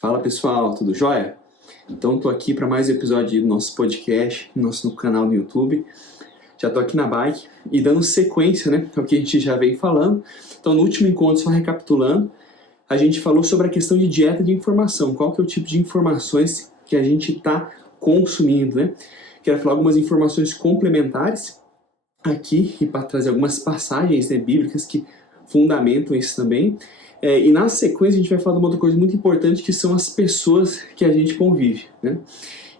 Fala pessoal, tudo jóia? Então estou aqui para mais um episódio do nosso podcast, no canal no YouTube. Já estou aqui na bike e dando sequência, né, ao que a gente já vem falando. Então no último encontro, só recapitulando, a gente falou sobre a questão de dieta de informação. Qual que é o tipo de informações que a gente está consumindo, né? Quero falar algumas informações complementares aqui e para trazer algumas passagens, né, bíblicas que fundamentam isso também. E na sequência a gente vai falar de uma outra coisa muito importante, que são as pessoas que a gente convive, né?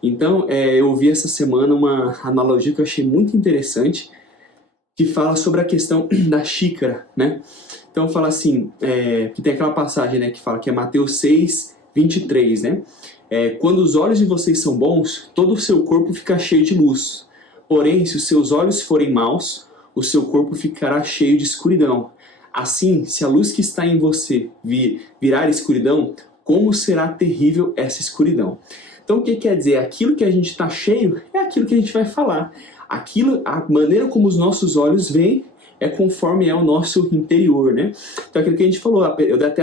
Então eu ouvi essa semana uma analogia que eu achei muito interessante, que fala sobre a questão da xícara, né? Então fala assim, que tem aquela passagem, né, que fala que é Mateus 6, 23, né? Quando os olhos de vocês são bons, todo o seu corpo fica cheio de luz. Porém, se os seus olhos forem maus, o seu corpo ficará cheio de escuridão. Assim, se a luz que está em você virar escuridão, como será terrível essa escuridão? Então, o que quer dizer? Aquilo que a gente está cheio é aquilo que a gente vai falar. A maneira como os nossos olhos veem é conforme é o nosso interior, né? Então, aquilo que a gente falou, eu dei até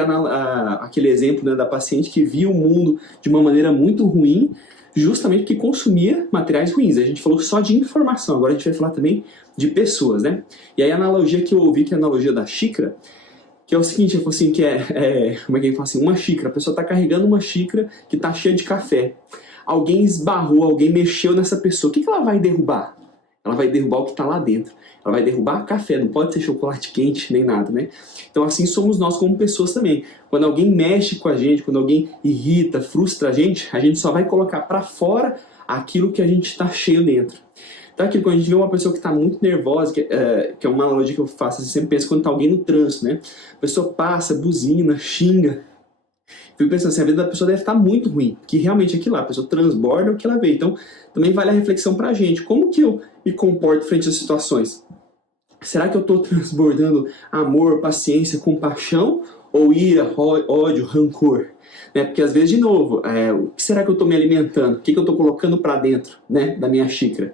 aquele exemplo, né, da paciente que via o mundo de uma maneira muito ruim, justamente porque consumia materiais ruins. A gente falou só de informação, agora a gente vai falar também de pessoas, né? E aí a analogia que eu ouvi, que é a analogia da xícara, que é o seguinte, eu falo assim, como é que ele fala assim, uma xícara, a pessoa está carregando uma xícara que está cheia de café. Alguém esbarrou, alguém mexeu nessa pessoa, o que ela vai derrubar? Ela vai derrubar o que está lá dentro. Ela vai derrubar café, não pode ser chocolate quente nem nada, né? Então assim somos nós como pessoas também. Quando alguém mexe com a gente, quando alguém irrita, frustra a gente só vai colocar para fora aquilo que a gente está cheio dentro. Então aqui, quando a gente vê uma pessoa que está muito nervosa, que é uma analogia que eu faço, você sempre pensa quando está alguém no trânsito, né? A pessoa passa, buzina, xinga. Fico pensando assim, a vida da pessoa deve estar muito ruim, que realmente aquilo lá, a pessoa transborda o que ela vê. Então também vale a reflexão para a gente. Como que eu me comporto frente às situações? Será que eu estou transbordando amor, paciência, compaixão ou ira, ódio, rancor? Né? Porque às vezes, de novo, o que será que eu estou me alimentando? O que eu estou colocando para dentro, né, da minha xícara?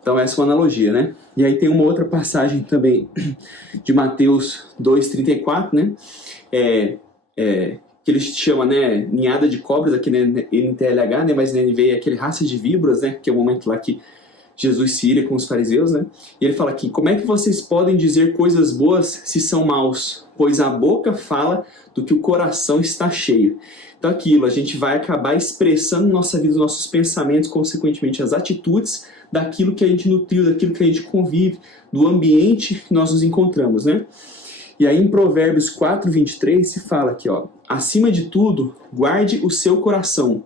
Então essa é uma analogia, né? E aí tem uma outra passagem também de Mateus 2,34, né? Que ele chama, né, ninhada de cobras aqui na NTLH, né? Mas na NVI é aquele raça de víboras, né? Que é o momento lá que Jesus se ira com os fariseus, né? E ele fala aqui, como é que vocês podem dizer coisas boas se são maus? Pois a boca fala do que o coração está cheio. Então aquilo, a gente vai acabar expressando nossa vida, nossos pensamentos, consequentemente as atitudes, daquilo que a gente nutriu, daquilo que a gente convive, do ambiente que nós nos encontramos, né? E aí em Provérbios 4, 23 se fala aqui, ó, acima de tudo, guarde o seu coração,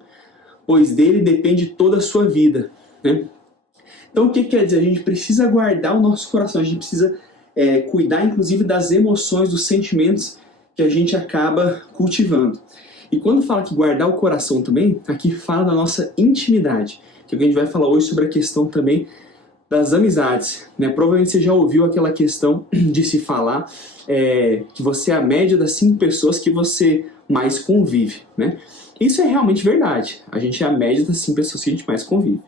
pois dele depende toda a sua vida, né? Então o que quer dizer? A gente precisa guardar o nosso coração, a gente precisa cuidar inclusive das emoções, dos sentimentos que a gente acaba cultivando. E quando fala que guardar o coração também, aqui fala da nossa intimidade, que a gente vai falar hoje sobre a questão também das amizades, né? Provavelmente você já ouviu aquela questão de se falar que você é a média das 5 pessoas que você mais convive, né? Isso é realmente verdade, a gente é a média das 5 pessoas que a gente mais convive.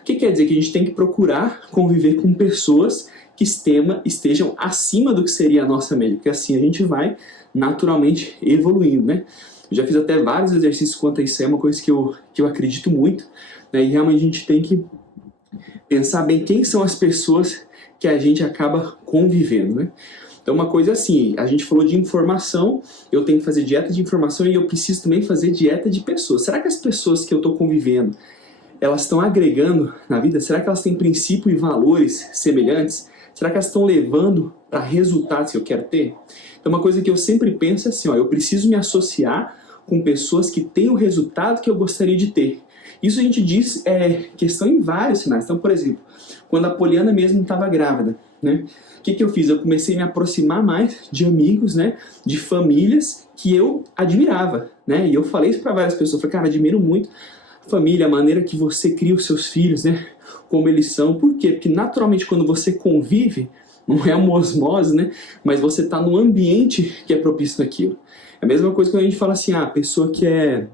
O que quer dizer? Que a gente tem que procurar conviver com pessoas que estejam acima do que seria a nossa média, porque assim a gente vai naturalmente evoluindo, né? Eu já fiz até vários exercícios quanto a isso, é uma coisa que eu acredito muito, né? E realmente a gente tem que pensar bem quem são as pessoas que a gente acaba convivendo, né? Então uma coisa assim, a gente falou de informação, eu tenho que fazer dieta de informação e eu preciso também fazer dieta de pessoas. Será que as pessoas que eu estou convivendo, elas estão agregando na vida? Será que elas têm princípio e valores semelhantes? Será que elas estão levando para resultados que eu quero ter? Então uma coisa que eu sempre penso é assim, ó, eu preciso me associar com pessoas que têm o resultado que eu gostaria de ter. Isso a gente diz questão em vários sinais. Então, por exemplo, quando a Poliana mesmo estava grávida, né? O que eu fiz? Eu comecei a me aproximar mais de amigos, né? De famílias que eu admirava, né? E eu falei isso para várias pessoas. Eu falei, cara, admiro muito a família, a maneira que você cria os seus filhos, né? Como eles são. Por quê? Porque naturalmente quando você convive, não é uma osmose, né? Mas você está num ambiente que é propício naquilo. É a mesma coisa quando a gente fala assim, a pessoa que é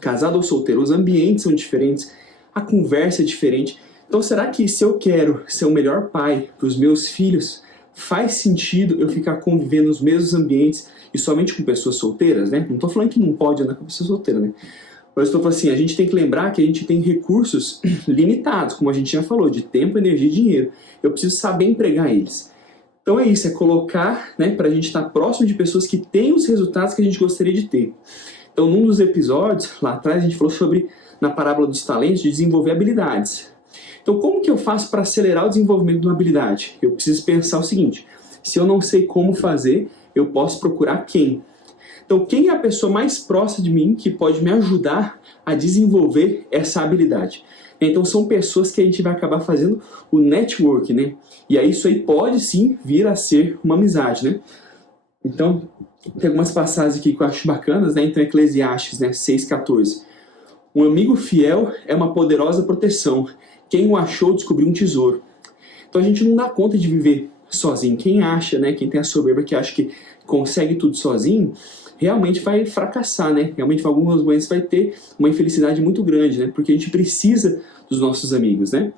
casado ou solteiro, os ambientes são diferentes, a conversa é diferente. Então será que se eu quero ser o melhor pai para os meus filhos, faz sentido eu ficar convivendo nos mesmos ambientes e somente com pessoas solteiras, né? Não estou falando que não pode andar com pessoa solteira, né? Mas estou falando assim, a gente tem que lembrar que a gente tem recursos limitados, como a gente já falou, de tempo, energia e dinheiro. Eu preciso saber empregar eles. Então é isso, é colocar, né, para a gente estar próximo de pessoas que têm os resultados que a gente gostaria de ter. Então, num dos episódios, lá atrás, a gente falou sobre, na parábola dos talentos, de desenvolver habilidades. Então, como que eu faço para acelerar o desenvolvimento de uma habilidade? Eu preciso pensar o seguinte, se eu não sei como fazer, eu posso procurar quem? Então, quem é a pessoa mais próxima de mim que pode me ajudar a desenvolver essa habilidade? Então, são pessoas que a gente vai acabar fazendo o network, né? E aí, isso aí pode sim vir a ser uma amizade, né? Então, tem algumas passagens aqui que eu acho bacanas, né? Então, Eclesiastes, né? 6,14. Um amigo fiel é uma poderosa proteção. Quem o achou descobriu um tesouro. Então, a gente não dá conta de viver sozinho. Quem acha, né? Quem tem a soberba que acha que consegue tudo sozinho, realmente vai fracassar, né? Realmente, em algumas vezes, vai ter uma infelicidade muito grande, né? Porque a gente precisa dos nossos amigos, né?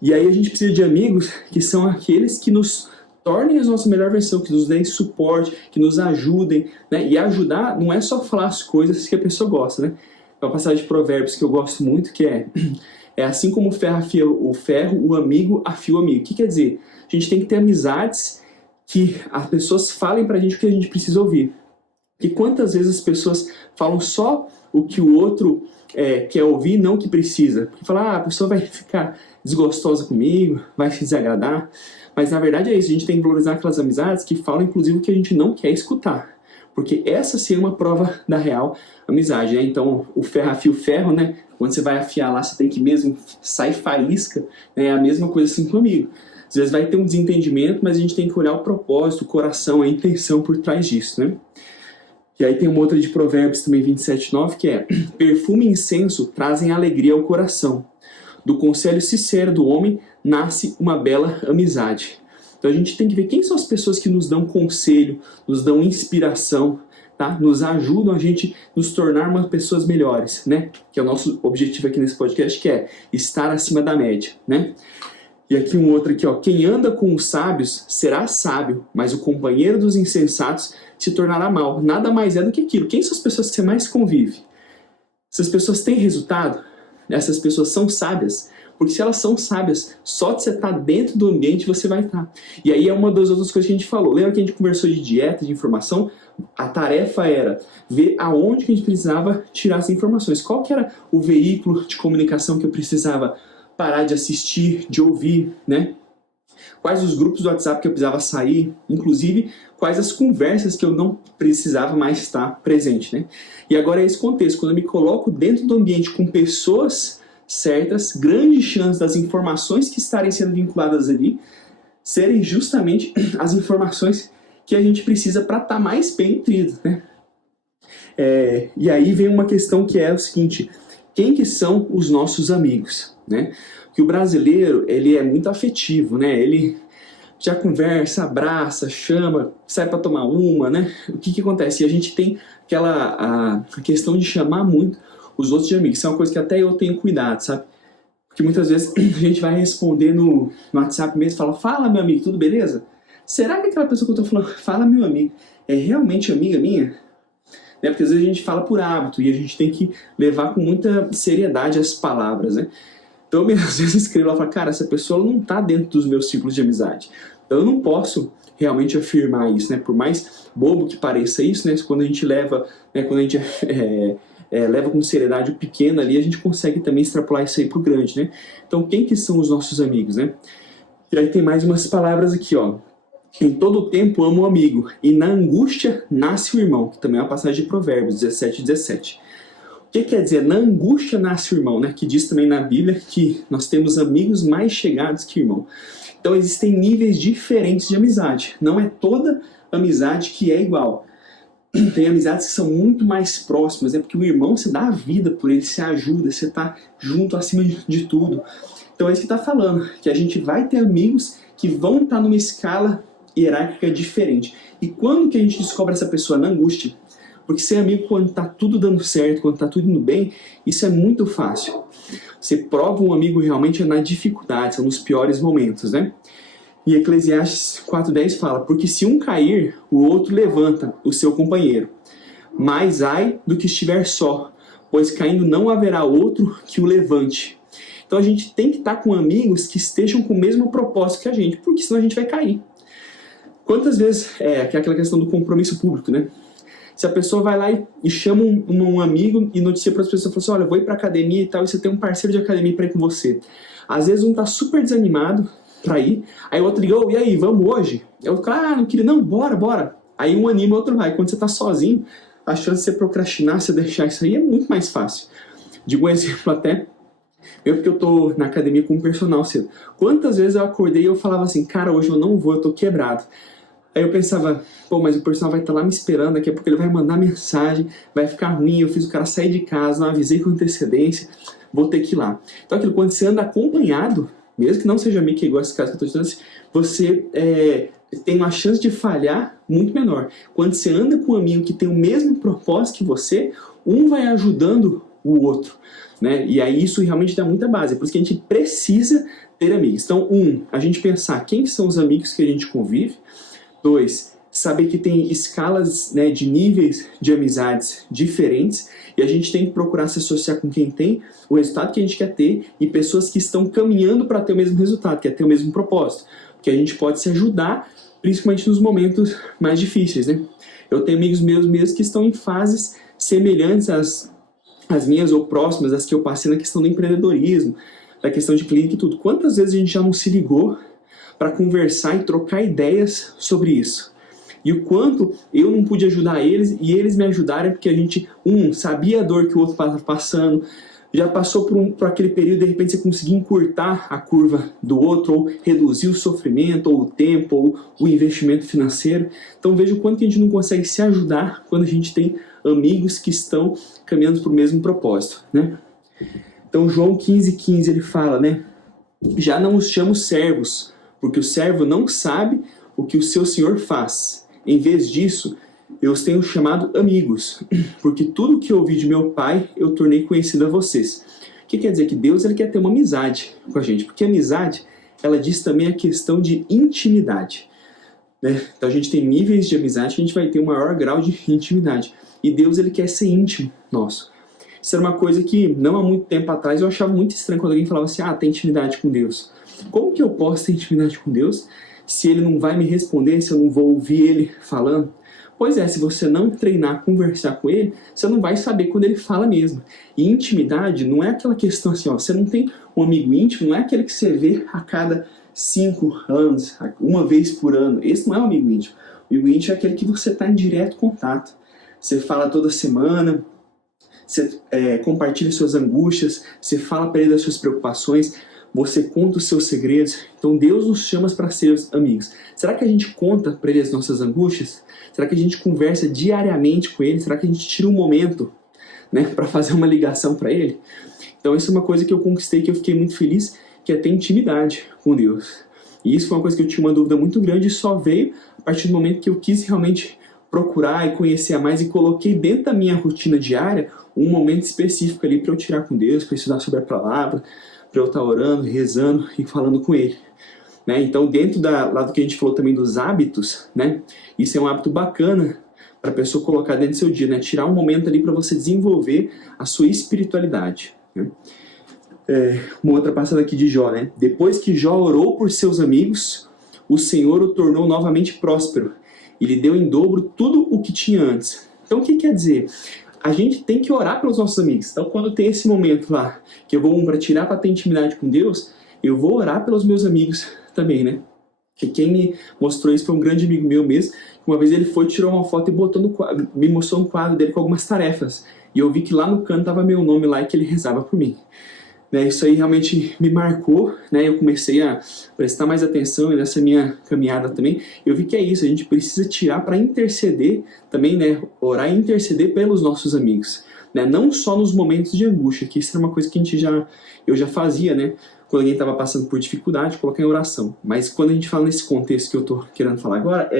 E aí a gente precisa de amigos que são aqueles que nos tornem a nossa melhor versão, que nos deem suporte, que nos ajudem, né? E ajudar não é só falar as coisas que a pessoa gosta, né? É uma passagem de Provérbios que eu gosto muito, que é assim como o ferro afia o ferro, o amigo afia o amigo. O que quer dizer? A gente tem que ter amizades que as pessoas falem pra gente o que a gente precisa ouvir. Que quantas vezes as pessoas falam só o que o outro quer ouvir, não o que precisa. Porque fala, a pessoa vai ficar desgostosa comigo, vai se desagradar. Mas na verdade é isso, a gente tem que valorizar aquelas amizades que falam inclusive o que a gente não quer escutar. Porque essa sim é uma prova da real amizade, né? Então, o ferro afia o ferro, né? Quando você vai afiar lá, você tem que mesmo sair faísca, né? É a mesma coisa assim com o amigo. Às vezes vai ter um desentendimento, mas a gente tem que olhar o propósito, o coração, a intenção por trás disso, né? E aí tem uma outra de Provérbios também, 27,9, que é: perfume e incenso trazem alegria ao coração. Do conselho sincero do homem nasce uma bela amizade. Então a gente tem que ver quem são as pessoas que nos dão conselho, nos dão inspiração, tá? Nos ajudam a gente nos tornar pessoas melhores, né? Que é o nosso objetivo aqui nesse podcast, que é estar acima da média, né? E aqui um outro aqui, ó. Quem anda com os sábios será sábio, mas o companheiro dos insensatos se tornará mal. Nada mais é do que aquilo. Quem são as pessoas que você mais convive? Essas pessoas têm resultado? Essas pessoas são sábias? Porque se elas são sábias, só de você estar dentro do ambiente você vai estar. E aí é uma das outras coisas que a gente falou. Lembra que a gente conversou de dieta, de informação? A tarefa era ver aonde que a gente precisava tirar essas informações. Qual que era o veículo de comunicação que eu precisava parar de assistir, de ouvir, né? Quais os grupos do WhatsApp que eu precisava sair, inclusive quais as conversas que eu não precisava mais estar presente, né? E agora é esse contexto, quando eu me coloco dentro do ambiente com pessoas certas, grande chance das informações que estarem sendo vinculadas ali serem justamente as informações que a gente precisa para estar mais bem nutrido, né? E aí vem uma questão que é o seguinte: quem que são os nossos amigos, né? Que o brasileiro, ele é muito afetivo, né? Ele já conversa, abraça, chama, sai para tomar uma, né? O que acontece? E a gente tem a questão de chamar muito os outros de amigos. Isso é uma coisa que até eu tenho cuidado, sabe? Porque muitas vezes a gente vai responder no WhatsApp mesmo e fala: fala, meu amigo, tudo beleza? Será que aquela pessoa que eu tô falando, fala, meu amigo, é realmente amiga minha? Né? Porque às vezes a gente fala por hábito e a gente tem que levar com muita seriedade as palavras, né? Então eu às vezes escrevo lá e falo: cara, essa pessoa não tá dentro dos meus ciclos de amizade. Então eu não posso realmente afirmar isso, né? Por mais bobo que pareça isso, né? Quando a gente leva, né? Quando a gente leva com seriedade o pequeno ali, a gente consegue também extrapolar isso aí pro grande, né? Então quem que são os nossos amigos, né? E aí tem mais umas palavras aqui, ó. Em todo tempo amo o amigo, e na angústia nasce o irmão, que também é uma passagem de Provérbios 17:17. O que quer dizer? Na angústia nasce o irmão, né? Que diz também na Bíblia que nós temos amigos mais chegados que irmão. Então existem níveis diferentes de amizade. Não é toda amizade que é igual. Tem amizades que são muito mais próximas, né? Porque o irmão, você dá a vida por ele, você ajuda, você está junto acima de tudo. Então é isso que está falando, que a gente vai ter amigos que vão estar numa escala hierárquica diferente. E quando que a gente descobre essa pessoa? Na angústia. Porque ser amigo quando está tudo dando certo, quando está tudo indo bem, isso é muito fácil. Você prova um amigo realmente na dificuldade, são nos piores momentos, né? E Eclesiastes 4:10 fala: porque se um cair, o outro levanta o seu companheiro. Mas ai do que estiver só, pois caindo não haverá outro que o levante. Então a gente tem que estar com amigos que estejam com o mesmo propósito que a gente, porque senão a gente vai cair. Quantas vezes, que é aquela questão do compromisso público, né? Se a pessoa vai lá e chama um amigo e noticia para as pessoas, fala assim, olha, eu vou ir para academia e tal, e você tem um parceiro de academia para ir com você. Às vezes um tá super desanimado para ir, aí o outro liga, e aí, vamos hoje? Eu falo, não queria, não, bora. Aí um anima, o outro vai. Quando você tá sozinho, a chance de você procrastinar, você deixar isso aí é muito mais fácil. Digo um exemplo até, porque eu tô na academia com um personal cedo. Quantas vezes eu acordei e eu falava assim, cara, hoje eu não vou, eu tô quebrado. Aí eu pensava, mas o personal vai estar lá me esperando, daqui a pouco ele vai mandar mensagem, vai ficar ruim, eu fiz o cara sair de casa, não avisei com antecedência, vou ter que ir lá. Então aquilo, quando você anda acompanhado, mesmo que não seja amigo que gosta desse caso que eu estou dizendo, você tem uma chance de falhar muito menor. Quando você anda com um amigo que tem o mesmo propósito que você, um vai ajudando o outro, né? E aí isso realmente dá muita base, é por isso que a gente precisa ter amigos. Então, a gente pensar quem são os amigos que a gente convive. 2, saber que tem escalas, né, de níveis de amizades diferentes e a gente tem que procurar se associar com quem tem o resultado que a gente quer ter e pessoas que estão caminhando para ter o mesmo resultado, que é ter o mesmo propósito. Porque a gente pode se ajudar, principalmente nos momentos mais difíceis, né? Eu tenho amigos meus mesmo que estão em fases semelhantes às minhas ou próximas às que eu passei na questão do empreendedorismo, da questão de clínica e tudo. Quantas vezes a gente já não se ligou para conversar e trocar ideias sobre isso? E o quanto eu não pude ajudar eles e eles me ajudaram, porque a gente, sabia a dor que o outro estava passando, já passou por aquele período, de repente você conseguia encurtar a curva do outro, ou reduzir o sofrimento, ou o tempo, ou o investimento financeiro. Então veja o quanto que a gente não consegue se ajudar quando a gente tem amigos que estão caminhando para o mesmo propósito, né? Então João 15:15 ele fala, né? Já não os chamo servos, porque o servo não sabe o que o seu senhor faz. Em vez disso, eu os tenho chamado amigos, porque tudo que eu ouvi de meu pai, eu tornei conhecido a vocês. O que quer dizer? Que Deus ele quer ter uma amizade com a gente, porque a amizade, ela diz também a questão de intimidade, né? Então a gente tem níveis de amizade que a gente vai ter um maior grau de intimidade. E Deus ele quer ser íntimo nosso. Isso era uma coisa que, não há muito tempo atrás, eu achava muito estranho quando alguém falava assim, tem intimidade com Deus. Como que eu posso ter intimidade com Deus se Ele não vai me responder, se eu não vou ouvir Ele falando? Pois é, se você não treinar, conversar com Ele, você não vai saber quando Ele fala mesmo. E intimidade não é aquela questão assim, você não tem um amigo íntimo, não é aquele que você vê a cada 5 anos, uma vez por ano. Esse não é um amigo íntimo. O amigo íntimo é aquele que você está em direto contato. Você fala toda semana, você compartilha suas angústias, você fala para ele das suas preocupações, você conta os seus segredos. Então Deus nos chama para ser amigos. Será que a gente conta para ele as nossas angústias? Será que a gente conversa diariamente com ele? Será que a gente tira um momento, né, para fazer uma ligação para ele? Então isso é uma coisa que eu conquistei, que eu fiquei muito feliz, que é ter intimidade com Deus. E isso foi uma coisa que eu tinha uma dúvida muito grande e só veio a partir do momento que eu quis realmente procurar e conhecer a mais e coloquei dentro da minha rotina diária um momento específico ali para eu tirar com Deus, para estudar sobre a palavra, para eu estar orando, rezando e falando com Ele, né? Então dentro lá do que a gente falou também dos hábitos, né? Isso é um hábito bacana para a pessoa colocar dentro do seu dia, né? Tirar um momento ali para você desenvolver a sua espiritualidade, né? Uma outra passada aqui de Jó, né? Depois que Jó orou por seus amigos, o Senhor o tornou novamente próspero e lhe deu em dobro tudo o que tinha antes. Então o que quer dizer? A gente tem que orar pelos nossos amigos. Então quando tem esse momento lá, que eu vou para tirar para ter intimidade com Deus, eu vou orar pelos meus amigos também, né? Que quem me mostrou isso foi um grande amigo meu mesmo. Uma vez ele foi, tirou uma foto e botou no quadro, me mostrou um quadro dele com algumas tarefas. E eu vi que lá no canto estava meu nome lá e que ele rezava por mim. Né, isso aí realmente me marcou, né? Eu comecei a prestar mais atenção nessa minha caminhada também. Eu vi que é isso, a gente precisa tirar para interceder também, né? Orar e interceder pelos nossos amigos, né? Não só nos momentos de angústia, que isso era uma coisa que eu já fazia, né? Quando alguém estava passando por dificuldade, colocar em oração. Mas quando a gente fala nesse contexto que eu estou querendo falar agora,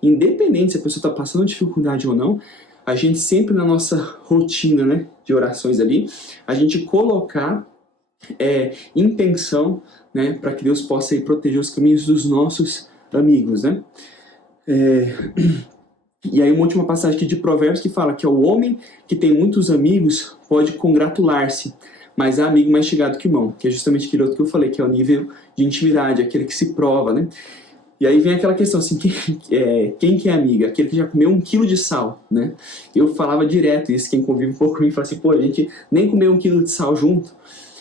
independente se a pessoa está passando dificuldade ou não, a gente sempre na nossa rotina, né, de orações ali, a gente colocar intenção, né, para que Deus possa aí proteger os caminhos dos nossos amigos, né? E aí uma última passagem aqui de Provérbios que fala que o homem que tem muitos amigos pode congratular-se, mas há amigo mais chegado que irmão, que é justamente aquele outro que eu falei, que é o nível de intimidade, aquele que se prova, né? E aí vem aquela questão assim, quem que é amigo? Aquele que já comeu 1 quilo de sal, né? Eu falava direto isso, quem convive um pouco comigo fala assim, pô, a gente nem comeu 1 quilo de sal junto.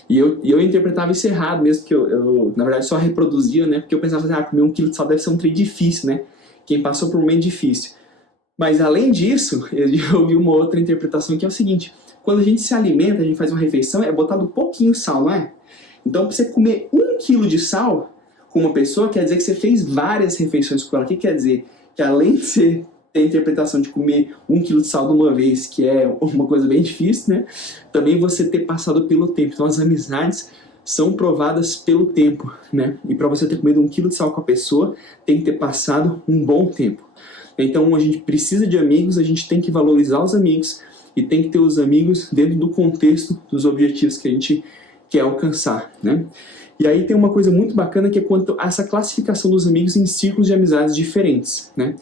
E eu interpretava isso errado mesmo, porque eu na verdade só reproduzia, né? Porque eu pensava assim, comer 1 quilo de sal deve ser um trem difícil, né? Quem passou por um momento difícil. Mas além disso, eu vi uma outra interpretação que é o seguinte, quando a gente se alimenta, a gente faz uma refeição, é botado um pouquinho sal, não é? Então, para você comer 1 quilo de sal com uma pessoa, quer dizer que você fez várias refeições com ela. O que quer dizer? Que além de você ter a interpretação de comer 1 quilo de sal de uma vez, que é uma coisa bem difícil, né? Também você ter passado pelo tempo. Então, as amizades são provadas pelo tempo, né? E para você ter comido 1 quilo de sal com a pessoa, tem que ter passado um bom tempo. Então, a gente precisa de amigos, a gente tem que valorizar os amigos e tem que ter os amigos dentro do contexto dos objetivos que a gente quer alcançar, né? E aí tem uma coisa muito bacana que é quanto a essa classificação dos amigos em círculos de amizades diferentes, né?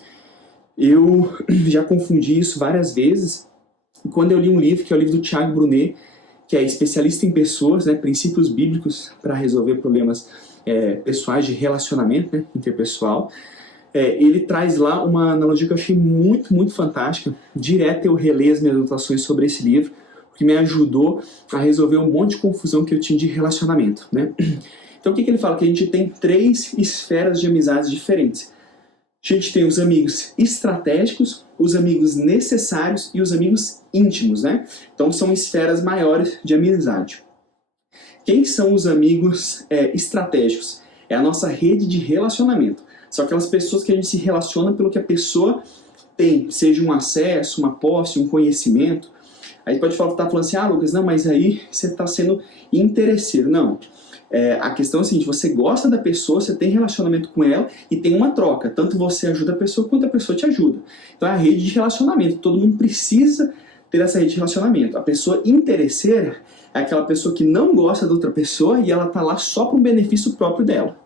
Eu já confundi isso várias vezes. Quando eu li um livro, que é o livro do Thiago Brunet, que é especialista em pessoas, né, princípios bíblicos para resolver problemas pessoais de relacionamento, né, interpessoal, ele traz lá uma analogia que eu achei muito, muito fantástica. Direto eu releio as minhas anotações sobre esse livro, que me ajudou a resolver um monte de confusão que eu tinha de relacionamento, né? Então o que ele fala? Que a gente tem 3 esferas de amizades diferentes. A gente tem os amigos estratégicos, os amigos necessários e os amigos íntimos, né? Então são esferas maiores de amizade. Quem são os amigos estratégicos? É a nossa rede de relacionamento. São aquelas pessoas que a gente se relaciona pelo que a pessoa tem, seja um acesso, uma posse, um conhecimento. Aí pode falar, tá falando assim, Lucas, não, mas aí você está sendo interesseiro. Não. A questão é a seguinte, você gosta da pessoa, você tem relacionamento com ela e tem uma troca. Tanto você ajuda a pessoa, quanto a pessoa te ajuda. Então é a rede de relacionamento. Todo mundo precisa ter essa rede de relacionamento. A pessoa interesseira é aquela pessoa que não gosta da outra pessoa e ela está lá só para um benefício próprio dela.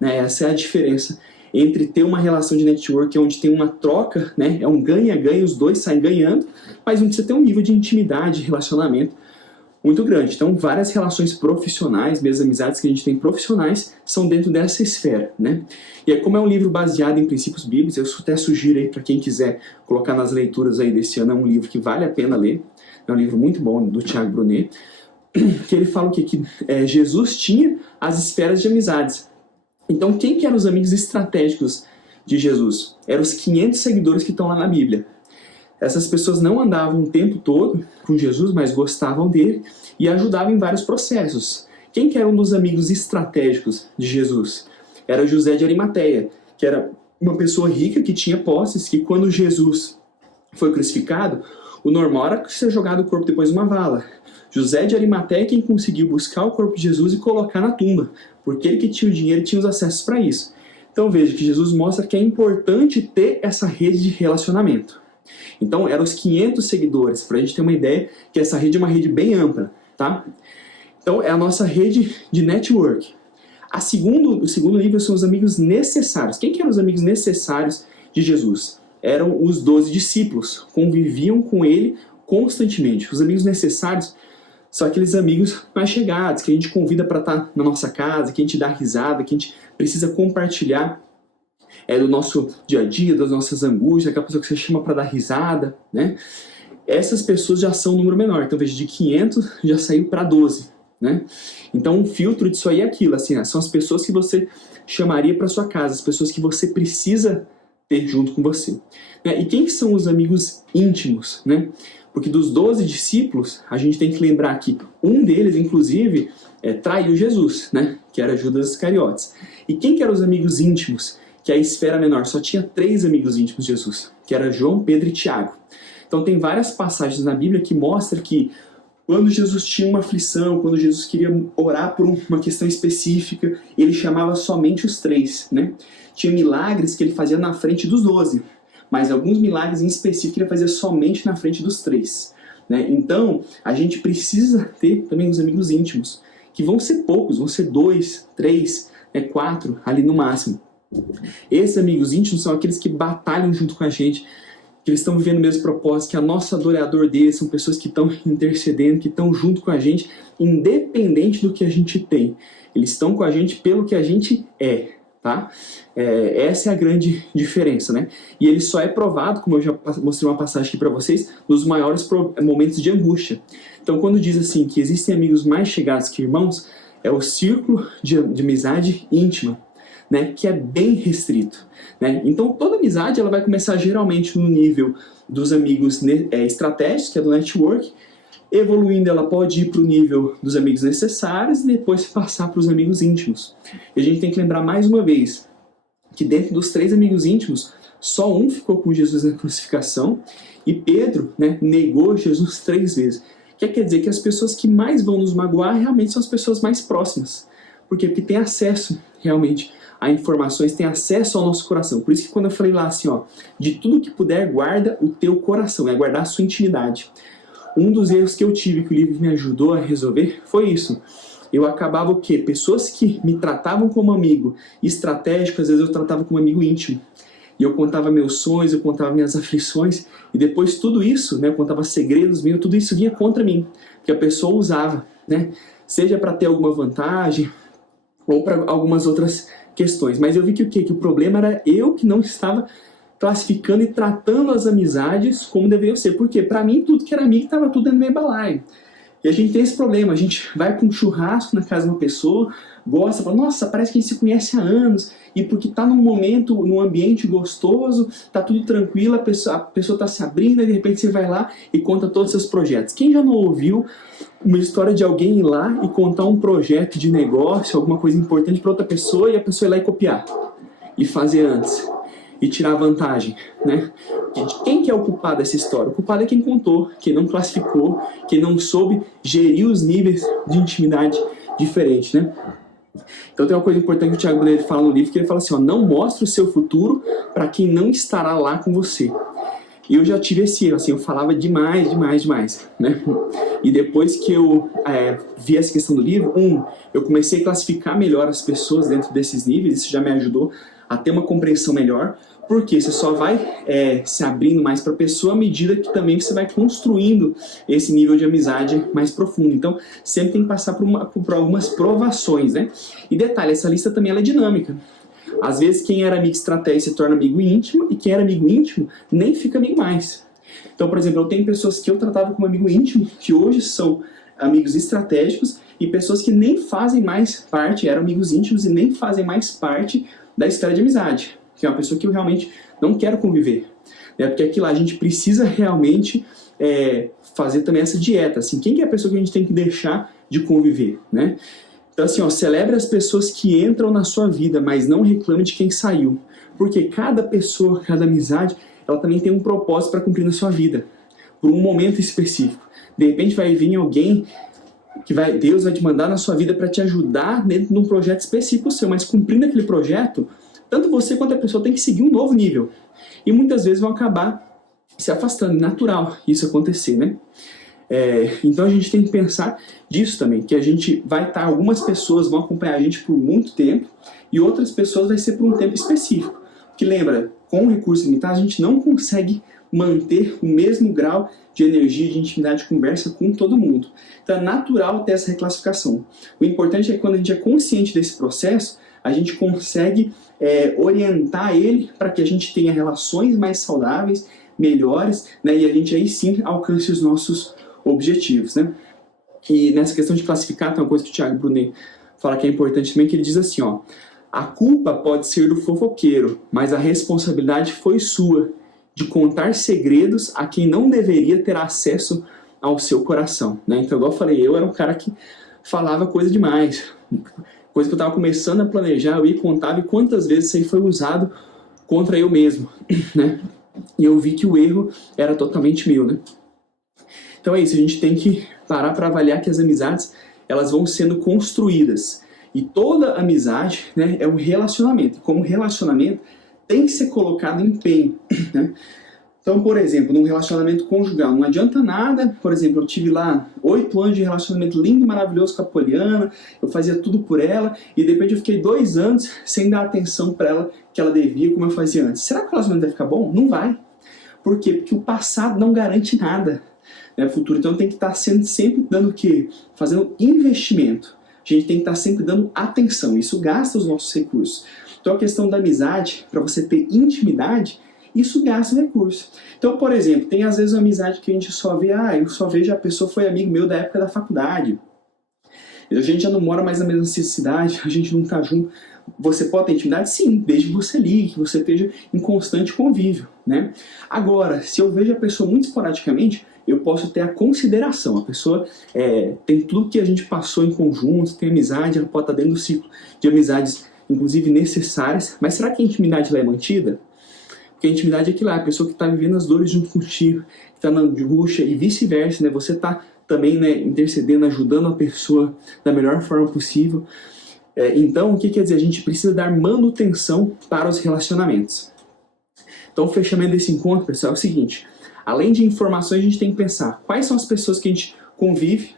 Essa é a diferença entre ter uma relação de network onde tem uma troca, né? É um ganha-ganha, os dois saem ganhando, mas onde você tem um nível de intimidade, relacionamento muito grande. Então, várias relações profissionais, mesmo amizades que a gente tem profissionais, são dentro dessa esfera, né? E aí, como é um livro baseado em princípios bíblicos, eu até sugiro aí para quem quiser colocar nas leituras aí desse ano, é um livro que vale a pena ler, é um livro muito bom, do Thiago Brunet, que ele fala o quê? Que Jesus tinha as esferas de amizades. Então, quem que eram os amigos estratégicos de Jesus? Eram os 500 seguidores que estão lá na Bíblia. Essas pessoas não andavam o tempo todo com Jesus, mas gostavam dele e ajudavam em vários processos. Quem que era um dos amigos estratégicos de Jesus? Era José de Arimateia, que era uma pessoa rica que tinha posses, que quando Jesus foi crucificado, o normal era ser jogado o corpo depois de uma vala. José de Arimateia é quem conseguiu buscar o corpo de Jesus e colocar na tumba, porque ele que tinha o dinheiro e tinha os acessos para isso. Então veja que Jesus mostra que é importante ter essa rede de relacionamento. Então eram os 500 seguidores, para a gente ter uma ideia que essa rede é uma rede bem ampla, tá? Então é a nossa rede de network. O segundo nível são os amigos necessários. Quem que eram os amigos necessários de Jesus? Eram os 12 discípulos, conviviam com ele constantemente. Os amigos necessários são aqueles amigos mais chegados, que a gente convida para estar na nossa casa, que a gente dá risada, que a gente precisa compartilhar do nosso dia a dia, das nossas angústias, aquela pessoa que você chama para dar risada, né? Essas pessoas já são um número menor. Então, veja, de 500 já saiu para 12, né? Então, um filtro disso aí é aquilo, assim, são as pessoas que você chamaria para sua casa, as pessoas que você precisa ter junto com você. E quem são os amigos íntimos, né? Porque dos 12 discípulos, a gente tem que lembrar que um deles, inclusive, traiu Jesus, né? Que era Judas Iscariotes. E quem que eram os amigos íntimos? Que é a esfera menor. Só tinha 3 amigos íntimos de Jesus, que era João, Pedro e Tiago. Então tem várias passagens na Bíblia que mostram que quando Jesus tinha uma aflição, quando Jesus queria orar por uma questão específica, ele chamava somente os 3, né? Tinha milagres que ele fazia na frente dos 12, mas alguns milagres em específico ele fazia somente na frente dos 3. Né? Então, a gente precisa ter também os amigos íntimos, que vão ser poucos, vão ser 2, 3, 4 ali no máximo. Esses amigos íntimos são aqueles que batalham junto com a gente, que eles estão vivendo o mesmo propósito, que a nossa dor é a dor deles, são pessoas que estão intercedendo, que estão junto com a gente, independente do que a gente tem. Eles estão com a gente pelo que a gente é, tá? Essa é a grande diferença, né? E ele só é provado, como eu já mostrei uma passagem aqui para vocês, nos maiores momentos de angústia. Então, quando diz assim que existem amigos mais chegados que irmãos, é o círculo de amizade íntima, né, que é bem restrito, né? Então toda amizade ela vai começar geralmente no nível dos amigos estratégicos, que é do network, evoluindo ela pode ir para o nível dos amigos necessários e depois passar para os amigos íntimos. E a gente tem que lembrar mais uma vez que dentro dos 3 amigos íntimos, só um ficou com Jesus na crucificação e Pedro, né, negou Jesus 3 vezes. Quer dizer que as pessoas que mais vão nos magoar realmente são as pessoas mais próximas. Por quê? Porque tem acesso realmente a informações, tem acesso ao nosso coração. Por isso que quando eu falei lá assim, ó, de tudo que puder, guarda o teu coração, é guardar a sua intimidade. Um dos erros que eu tive, que o livro me ajudou a resolver, foi isso. Eu acabava o quê? Pessoas que me tratavam como amigo estratégico, às vezes eu tratava como amigo íntimo. E eu contava meus sonhos, eu contava minhas aflições, e depois tudo isso, né, eu contava segredos meus, tudo isso vinha contra mim, que a pessoa usava, né, seja para ter alguma vantagem, ou para algumas outras questões. Mas eu vi que o quê? Que o problema era eu que não estava classificando e tratando as amizades como deveriam ser. Por quê? Para mim, tudo que era amigo estava tudo dentro do meu balaio. E a gente tem esse problema, a gente vai para um churrasco na casa de uma pessoa, gosta, fala, nossa, parece que a gente se conhece há anos, e porque está num momento, num ambiente gostoso, está tudo tranquilo, a pessoa está se abrindo, e de repente você vai lá e conta todos os seus projetos. Quem já não ouviu uma história de alguém ir lá e contar um projeto de negócio, alguma coisa importante para outra pessoa, e a pessoa ir lá e copiar, e fazer antes, e tirar vantagem, né? Quem que é o culpado dessa história? O culpado é quem contou, quem não classificou, quem não soube gerir os níveis de intimidade diferentes, né? Então tem uma coisa importante que o Thiago Brunelli fala no livro, que ele fala assim, ó, não mostre o seu futuro para quem não estará lá com você. E eu já tive esse erro, assim, eu falava demais, né? E depois que eu vi essa questão do livro, eu comecei a classificar melhor as pessoas dentro desses níveis, isso já me ajudou a ter uma compreensão melhor, porque você só vai se abrindo mais para a pessoa à medida que também você vai construindo esse nível de amizade mais profundo. Então, sempre tem que passar por algumas provações, né? E detalhe, essa lista também ela é dinâmica. Às vezes, quem era amigo estratégico se torna amigo íntimo, e quem era amigo íntimo nem fica amigo mais. Então, por exemplo, eu tenho pessoas que eu tratava como amigo íntimo, que hoje são amigos estratégicos, e pessoas que nem fazem mais parte, eram amigos íntimos e nem fazem mais parte da esfera de amizade, que é uma pessoa que eu realmente não quero conviver, né? Porque aquilo lá a gente precisa realmente fazer também essa dieta, assim, quem que é a pessoa que a gente tem que deixar de conviver, né? Então assim, ó, celebre as pessoas que entram na sua vida, mas não reclame de quem saiu, porque cada pessoa, cada amizade, ela também tem um propósito para cumprir na sua vida, por um momento específico. De repente vai vir alguém que Deus vai te mandar na sua vida para te ajudar dentro de um projeto específico seu, mas cumprindo aquele projeto, tanto você quanto a pessoa tem que seguir um novo nível. E muitas vezes vão acabar se afastando, natural isso acontecer, né? Então a gente tem que pensar disso também, que a gente vai estar, algumas pessoas vão acompanhar a gente por muito tempo, e outras pessoas vai ser por um tempo específico. Porque lembra, com recursos limitados a gente não consegue manter o mesmo grau de energia, de intimidade, de conversa com todo mundo. Então é natural ter essa reclassificação. O importante é que quando a gente é consciente desse processo, a gente consegue orientar ele para que a gente tenha relações mais saudáveis, melhores, né, e a gente aí sim alcance os nossos objetivos, né? E nessa questão de classificar, tem uma coisa que o Thiago Brunet fala que é importante também, que ele diz assim, ó, a culpa pode ser do fofoqueiro, mas a responsabilidade foi sua de contar segredos a quem não deveria ter acesso ao seu coração, né? Então, igual eu falei, eu era um cara que falava coisa demais, coisa que eu estava começando a planejar, eu ia contar, e quantas vezes isso aí foi usado contra eu mesmo, né? E eu vi que o erro era totalmente meu, né? Então é isso, a gente tem que parar para avaliar que as amizades, elas vão sendo construídas. E toda amizade, né, é um relacionamento. E como relacionamento, tem que ser colocado empenho, né? Então, por exemplo, num relacionamento conjugal, não adianta nada, por exemplo, eu tive lá 8 anos de relacionamento lindo, maravilhoso com a Poliana, eu fazia tudo por ela, e de repente eu fiquei 2 anos sem dar atenção para ela que ela devia, como eu fazia antes. Será que o relacionamento vai ficar bom? Não vai. Por quê? Porque o passado não garante nada, né, futuro. Então tem que estar sempre dando o quê? Fazendo investimento. A gente tem que estar sempre dando atenção. Isso gasta os nossos recursos. Então a questão da amizade, para você ter intimidade, isso gasta recurso. Então, por exemplo, tem às vezes uma amizade que a gente só vê, eu só vejo a pessoa foi amigo meu da época da faculdade. A gente já não mora mais na mesma cidade, a gente não está junto. Você pode ter intimidade? Sim, desde que você ligue, que você esteja em constante convívio, né? Agora, se eu vejo a pessoa muito esporadicamente, eu posso ter a consideração. A pessoa tem tudo que a gente passou em conjunto, tem amizade, ela pode estar dentro do ciclo de amizades, inclusive necessárias. Mas será que a intimidade lá é mantida? Porque a intimidade é aquilo lá, a pessoa que está vivendo as dores junto contigo, que está na angústia e vice-versa, né? Você está também, né, intercedendo, ajudando a pessoa da melhor forma possível. Então, o que quer dizer? A gente precisa dar manutenção para os relacionamentos. Então, o fechamento desse encontro, pessoal, é o seguinte: além de informações, a gente tem que pensar quais são as pessoas que a gente convive,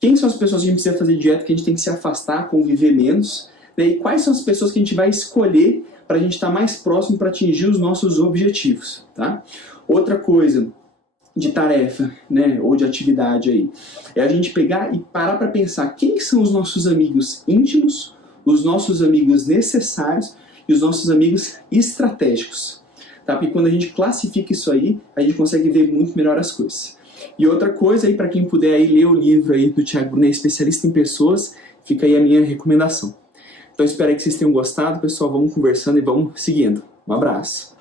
quem são as pessoas que a gente precisa fazer dieta, que a gente tem que se afastar, conviver menos, né? E quais são as pessoas que a gente vai escolher para a gente estar mais próximo para atingir os nossos objetivos, tá? Outra coisa de tarefa, né, ou de atividade aí, é a gente pegar e parar para pensar quem são os nossos amigos íntimos, os nossos amigos necessários e os nossos amigos estratégicos, tá? Porque quando a gente classifica isso aí, a gente consegue ver muito melhor as coisas. E outra coisa aí, para quem puder aí ler o livro aí do Thiago Brunet, Especialista em Pessoas, fica aí a minha recomendação. Então espero que vocês tenham gostado, pessoal. Vamos conversando e vamos seguindo. Um abraço.